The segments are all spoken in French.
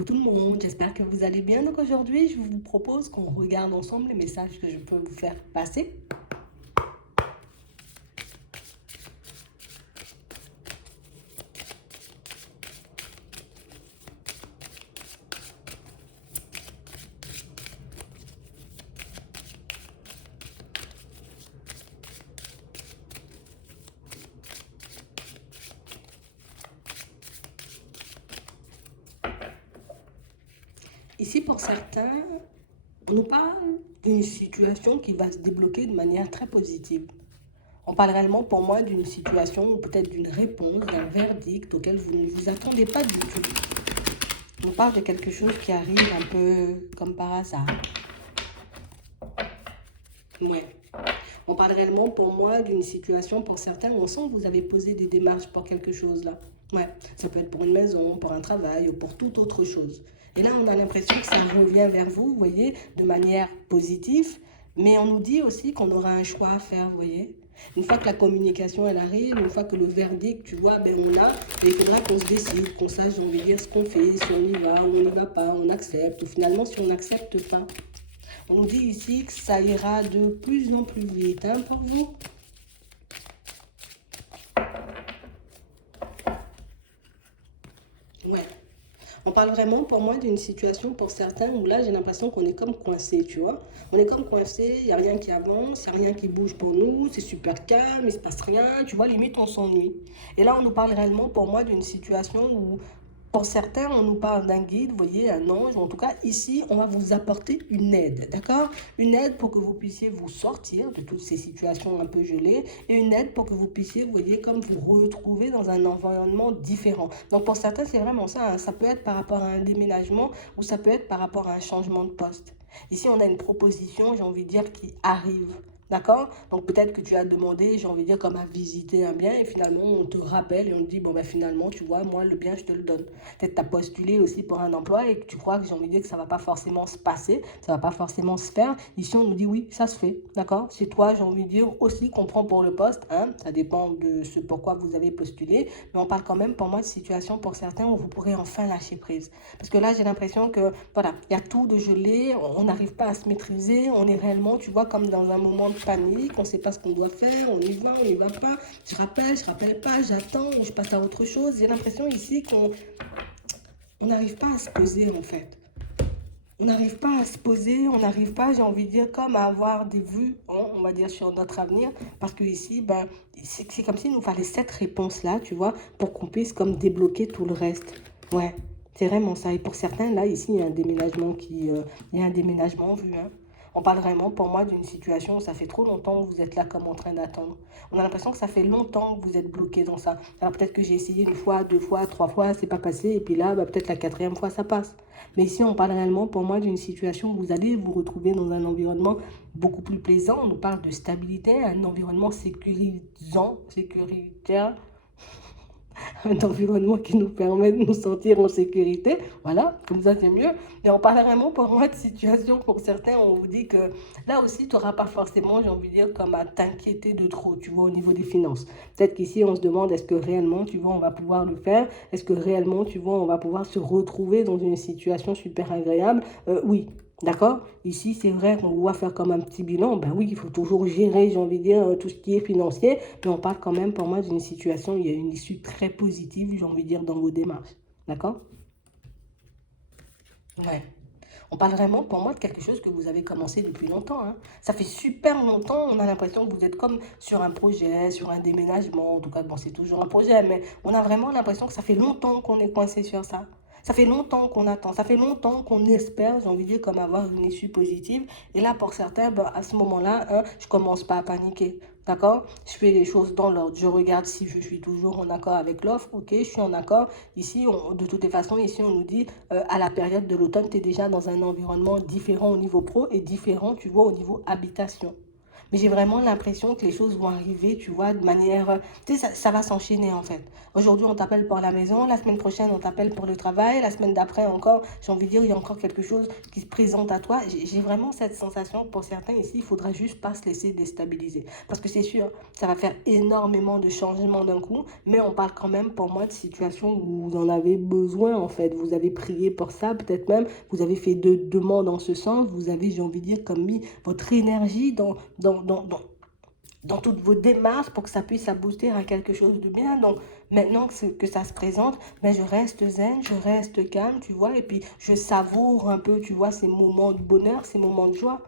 Coucou tout le monde, j'espère que vous allez bien. Donc aujourd'hui, je vous propose qu'on regarde ensemble les messages que je peux vous faire passer. Ici, pour certains, on nous parle d'une situation qui va se débloquer de manière très positive. On parle réellement pour moi d'une situation ou peut-être d'une réponse, d'un verdict auquel vous ne vous attendez pas du tout. On parle de quelque chose qui arrive un peu comme par hasard. Ouais. On parle réellement pour moi d'une situation pour certains où on sent que vous avez posé des démarches pour quelque chose là. Ouais, ça peut être pour une maison, pour un travail ou pour toute autre chose. Et là, on a l'impression que ça revient vers vous, vous voyez, de manière positive, mais on nous dit aussi qu'on aura un choix à faire, vous voyez. Une fois que la communication elle arrive, une fois que le verdict, tu vois, ben on a, il faudra qu'on se décide, qu'on sache, j'ai envie de dire, ce qu'on fait, si on y va ou on n'y va pas, on accepte, ou finalement si on n'accepte pas. On nous dit ici que ça ira de plus en plus vite hein, pour vous. Ouais. On parle vraiment pour moi d'une situation pour certains où là j'ai l'impression qu'on est comme coincé, tu vois. On est comme coincé, il n'y a rien qui avance, il n'y a rien qui bouge pour nous, c'est super calme, il ne se passe rien, tu vois, limite on s'ennuie. Et là on nous parle réellement pour moi d'une situation où pour certains, on nous parle d'un guide, vous voyez, un ange. En tout cas, ici, on va vous apporter une aide, d'accord? Une aide pour que vous puissiez vous sortir de toutes ces situations un peu gelées et une aide pour que vous puissiez, vous voyez, comme vous retrouver dans un environnement différent. Donc, pour certains, c'est vraiment ça, hein. Ça peut être par rapport à un déménagement ou ça peut être par rapport à un changement de poste. Ici, on a une proposition, j'ai envie de dire, qui arrive. D'accord? Donc peut-être que tu as demandé, j'ai envie de dire, comme à visiter un bien et finalement on te rappelle et on te dit, bon ben finalement, tu vois, moi le bien, je te le donne. Peut-être tu as postulé aussi pour un emploi et que tu crois que j'ai envie de dire que ça ne va pas forcément se passer, ça ne va pas forcément se faire. Ici, on nous dit, oui, ça se fait. D'accord? C'est toi, j'ai envie de dire, aussi qu'on prend pour le poste. Hein? Ça dépend de ce pourquoi vous avez postulé. Mais on parle quand même, pour moi, de situation pour certains où vous pourrez enfin lâcher prise. Parce que là, j'ai l'impression que, voilà, il y a tout de gelé, on n'arrive pas à se maîtriser, on est réellement, tu vois, comme dans un moment de panique, on ne sait pas ce qu'on doit faire, on n'y va pas, je rappelle pas, j'attends, ou je passe à autre chose. J'ai l'impression ici qu'on n'arrive pas à se poser en fait. On n'arrive pas à se poser, on n'arrive pas, j'ai envie de dire, comme à avoir des vues, hein, on va dire, sur notre avenir. Parce que ici, ben, c'est comme s'il nous fallait cette réponse-là, tu vois, pour qu'on puisse comme débloquer tout le reste. Ouais, c'est vraiment ça. Et pour certains, là, ici, il y a un déménagement il y a un déménagement vu, hein. On parle vraiment, pour moi, d'une situation où ça fait trop longtemps que vous êtes là comme en train d'attendre. On a l'impression que ça fait longtemps que vous êtes bloqué dans ça. Alors peut-être que j'ai essayé une fois, deux fois, trois fois, c'est pas passé. Et puis là, bah, peut-être la quatrième fois, ça passe. Mais ici, on parle réellement, pour moi, d'une situation où vous allez vous retrouver dans un environnement beaucoup plus plaisant. On nous parle de stabilité, un environnement sécurisant, sécuritaire, un environnement qui nous permet de nous sentir en sécurité. Voilà, comme ça c'est mieux. Et on parle vraiment pour moi de situation pour certains, on vous dit que là aussi tu n'auras pas forcément, j'ai envie de dire, comme à t'inquiéter de trop, tu vois, au niveau des finances. Peut-être qu'ici on se demande est-ce que réellement, tu vois, on va pouvoir le faire. Est-ce que réellement, tu vois, on va pouvoir se retrouver dans une situation super agréable. Oui, d'accord? Ici, c'est vrai qu'on doit faire comme un petit bilan. Ben oui, il faut toujours gérer, j'ai envie de dire, tout ce qui est financier. Mais on parle quand même, pour moi, d'une situation où il y a une issue très positive, j'ai envie de dire, dans vos démarches. D'accord? Ouais. On parle vraiment, pour moi, de quelque chose que vous avez commencé depuis longtemps, hein. Ça fait super longtemps, on a l'impression que vous êtes comme sur un projet, sur un déménagement. En tout cas, bon, c'est toujours un projet, mais on a vraiment l'impression que ça fait longtemps qu'on est coincé sur ça. Ça fait longtemps qu'on attend, ça fait longtemps qu'on espère, j'ai envie de dire, comme avoir une issue positive. Et là, pour certains, ben, à ce moment-là, hein, je commence pas à paniquer. D'accord? Je fais les choses dans l'ordre. Je regarde si je suis toujours en accord avec l'offre. Ok, je suis en accord. Ici, de toutes les façons, ici, on nous dit à la période de l'automne, tu es déjà dans un environnement différent au niveau pro et différent, tu vois, au niveau habitation. Mais j'ai vraiment l'impression que les choses vont arriver, tu vois, de manière... Tu sais, ça va s'enchaîner en fait. Aujourd'hui, on t'appelle pour la maison, la semaine prochaine, on t'appelle pour le travail, la semaine d'après encore, j'ai envie de dire, il y a encore quelque chose qui se présente à toi. J'ai vraiment cette sensation que pour certains ici, il faudra juste pas se laisser déstabiliser. Parce que c'est sûr, ça va faire énormément de changements d'un coup, mais on parle quand même pour moi de situations où vous en avez besoin en fait. Vous avez prié pour ça, peut-être même, vous avez fait de demandes en ce sens, vous avez, j'ai envie de dire, comme mis votre énergie dans toutes vos démarches pour que ça puisse aboutir à quelque chose de bien. Donc, maintenant que ça se présente, ben, je reste zen, je reste calme, tu vois, et puis je savoure un peu, tu vois, ces moments de bonheur, ces moments de joie.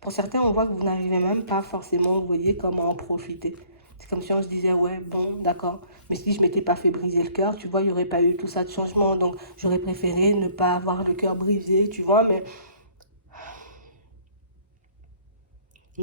Pour certains, on voit que vous n'arrivez même pas forcément, vous voyez, comment en profiter. C'est comme si on se disait, ouais, bon, d'accord, mais si je m'étais pas fait briser le cœur, tu vois, il n'y aurait pas eu tout ça de changement. Donc, j'aurais préféré ne pas avoir le cœur brisé, tu vois, mais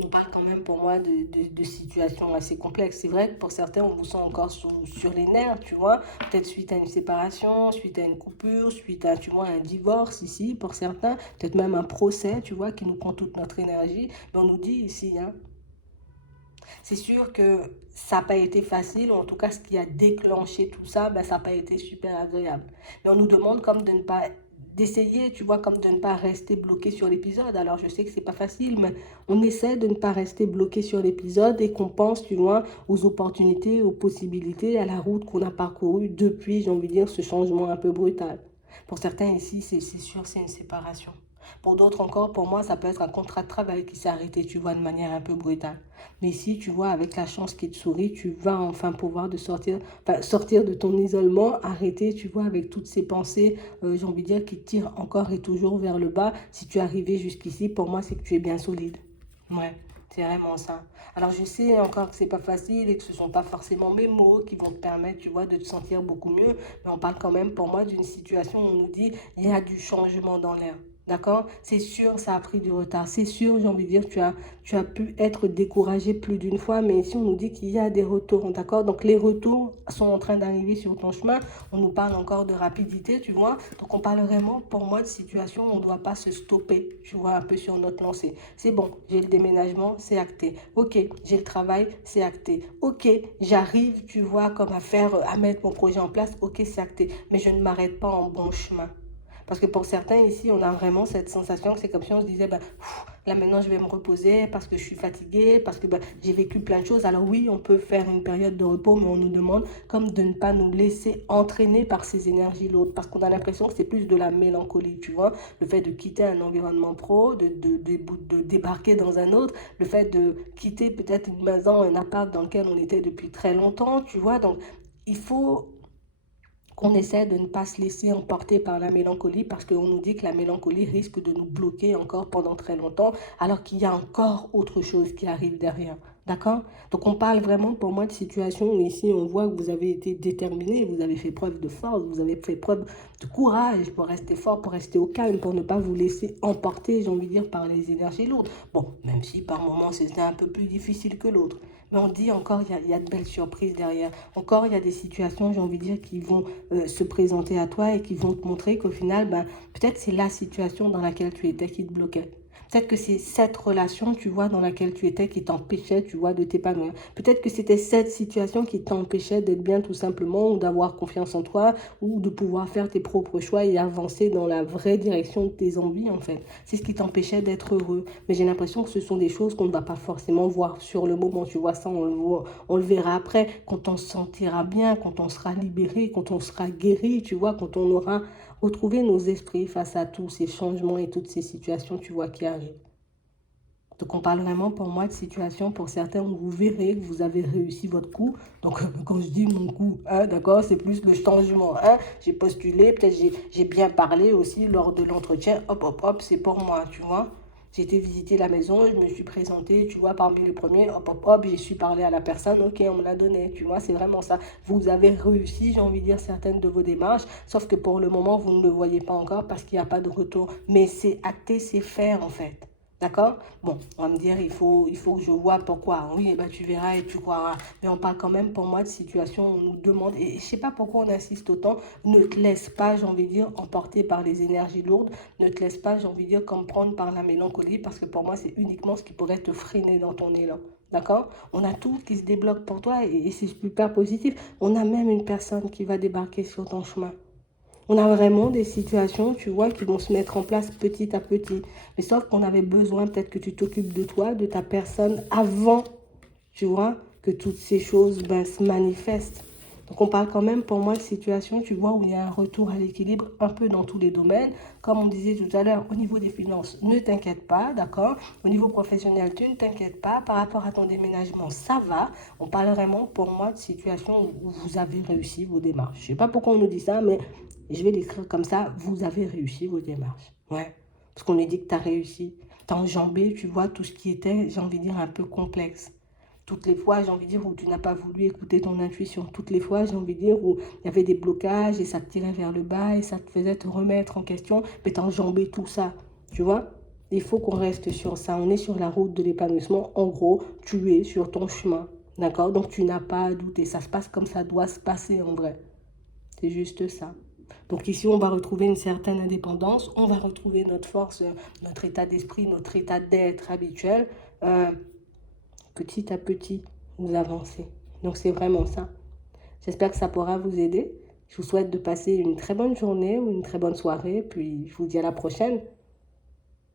on parle quand même pour moi de situations assez complexes. C'est vrai que pour certains, on vous sent encore sur les nerfs, tu vois. Peut-être suite à une séparation, suite à une coupure, suite à, tu vois, un divorce ici, pour certains. Peut-être même un procès, tu vois, qui nous prend toute notre énergie. Mais on nous dit ici, hein, c'est sûr que ça n'a pas été facile, ou en tout cas ce qui a déclenché tout ça, ben, ça n'a pas été super agréable. Mais on nous demande comme de ne pas d'essayer, tu vois, comme de ne pas rester bloqué sur l'épisode. Alors je sais que c'est pas facile, mais on essaie de ne pas rester bloqué sur l'épisode et qu'on pense, tu vois, aux opportunités, aux possibilités, à la route qu'on a parcourue depuis, j'ai envie de dire, ce changement un peu brutal. Pour certains ici, c'est sûr, c'est une séparation. Pour d'autres encore, pour moi, ça peut être un contrat de travail qui s'est arrêté, tu vois, de manière un peu brutale. Mais ici, tu vois, avec la chance qui te sourit, tu vas enfin pouvoir sortir de ton isolement, arrêter, tu vois, avec toutes ces pensées, j'ai envie de dire, qui te tirent encore et toujours vers le bas. Si tu es arrivé jusqu'ici, pour moi, c'est que tu es bien solide. Ouais, c'est vraiment ça. Alors, je sais encore que c'est pas facile et que ce sont pas forcément mes mots qui vont te permettre, tu vois, de te sentir beaucoup mieux. Mais on parle quand même, pour moi, d'une situation où on nous dit, il y a du changement dans l'air. D'accord? C'est sûr, ça a pris du retard. C'est sûr, j'ai envie de dire, tu as pu être découragé plus d'une fois, mais ici, on nous dit qu'il y a des retours. D'accord? Donc, les retours sont en train d'arriver sur ton chemin. On nous parle encore de rapidité, tu vois? Donc, on parle vraiment, pour moi, de situation où on ne doit pas se stopper, tu vois, un peu sur notre lancée. C'est bon, j'ai le déménagement, c'est acté. Ok, j'ai le travail, c'est acté. Ok, j'arrive, tu vois, comme à mettre mon projet en place. Ok, c'est acté. Mais je ne m'arrête pas en bon chemin. Parce que pour certains ici, on a vraiment cette sensation que c'est comme si on se disait, ben, là maintenant je vais me reposer parce que je suis fatiguée, parce que ben, j'ai vécu plein de choses. Alors oui, on peut faire une période de repos, mais on nous demande comme de ne pas nous laisser entraîner par ces énergies lourdes. Parce qu'on a l'impression que c'est plus de la mélancolie, tu vois. Le fait de quitter un environnement pro, de débarquer dans un autre, le fait de quitter peut-être une maison, un appart dans lequel on était depuis très longtemps, tu vois. Donc, il faut qu'on essaie de ne pas se laisser emporter par la mélancolie parce qu'on nous dit que la mélancolie risque de nous bloquer encore pendant très longtemps alors qu'il y a encore autre chose qui arrive derrière. D'accord? Donc on parle vraiment pour moi de situation où ici on voit que vous avez été déterminé, vous avez fait preuve de force, vous avez fait preuve de courage pour rester fort, pour rester au calme, pour ne pas vous laisser emporter, j'ai envie de dire, par les énergies lourdes. Bon, même si par moments c'était un peu plus difficile que l'autre. Mais on dit encore, il y a de belles surprises derrière. Encore, il y a des situations, j'ai envie de dire, qui vont se présenter à toi et qui vont te montrer qu'au final, ben, peut-être c'est la situation dans laquelle tu étais qui te bloquait. Peut-être que c'est cette relation, tu vois, dans laquelle tu étais qui t'empêchait, tu vois, de t'épanouir. Peut-être que c'était cette situation qui t'empêchait d'être bien tout simplement ou d'avoir confiance en toi ou de pouvoir faire tes propres choix et avancer dans la vraie direction de tes envies, en fait. C'est ce qui t'empêchait d'être heureux. Mais j'ai l'impression que ce sont des choses qu'on ne va pas forcément voir sur le moment. Tu vois, ça, on le verra après, quand on se sentira bien, quand on sera libéré, quand on sera guéri, tu vois, quand on aura retrouvé nos esprits face à tous ces changements et toutes ces situations, tu vois, qui arrivent. Donc on parle vraiment pour moi de situation pour certains où vous verrez que vous avez réussi votre coup. Donc quand je dis mon coup, hein, d'accord, c'est plus le changement. Hein. J'ai postulé, peut-être j'ai bien parlé aussi lors de l'entretien. Hop, hop, hop, c'est pour moi, tu vois. J'ai été visiter la maison, je me suis présentée, tu vois, parmi les premiers, hop, hop, hop, j'ai su parler à la personne, ok, on me l'a donné, tu vois, c'est vraiment ça. Vous avez réussi, j'ai envie de dire, certaines de vos démarches, sauf que pour le moment, vous ne le voyez pas encore parce qu'il n'y a pas de retour. Mais c'est acté, c'est faire, en fait. D'accord? Bon, on va me dire, il faut que je vois pourquoi. Oui, eh ben, tu verras et tu croiras. Mais on parle quand même, pour moi, de situation où on nous demande, et je sais pas pourquoi on insiste autant, ne te laisse pas, j'ai envie de dire, emporter par les énergies lourdes, ne te laisse pas, j'ai envie de dire, comme prendre par la mélancolie, parce que pour moi, c'est uniquement ce qui pourrait te freiner dans ton élan. D'accord? On a tout qui se débloque pour toi et c'est super positif. On a même une personne qui va débarquer sur ton chemin. On a vraiment des situations, tu vois, qui vont se mettre en place petit à petit. Mais sauf qu'on avait besoin peut-être que tu t'occupes de toi, de ta personne, avant, tu vois, que toutes ces choses ben, se manifestent. Donc on parle quand même pour moi de situation, tu vois, où il y a un retour à l'équilibre un peu dans tous les domaines. Comme on disait tout à l'heure, au niveau des finances, ne t'inquiète pas, d'accord? Au niveau professionnel, tu ne t'inquiètes pas. Par rapport à ton déménagement, ça va. On parle vraiment pour moi de situation où vous avez réussi vos démarches. Je ne sais pas pourquoi on nous dit ça, mais je vais l'écrire comme ça, vous avez réussi vos démarches. Ouais. Parce qu'on est dit que tu as réussi. Tu as enjambé, tu vois, tout ce qui était, j'ai envie de dire, un peu complexe. Toutes les fois, j'ai envie de dire, où tu n'as pas voulu écouter ton intuition. Toutes les fois, j'ai envie de dire, où il y avait des blocages et ça te tirait vers le bas et ça te faisait te remettre en question. Mais tu as enjambé tout ça. Tu vois? Il faut qu'on reste sur ça. On est sur la route de l'épanouissement. En gros, tu es sur ton chemin. D'accord? Donc, tu n'as pas à douter. Ça se passe comme ça doit se passer en vrai. C'est juste ça. Donc ici, on va retrouver une certaine indépendance, on va retrouver notre force, notre état d'esprit, notre état d'être habituel. Euh, Petit à petit, vous avancez. Donc c'est vraiment ça. J'espère que ça pourra vous aider. Je vous souhaite de passer une très bonne journée ou une très bonne soirée, puis je vous dis à la prochaine.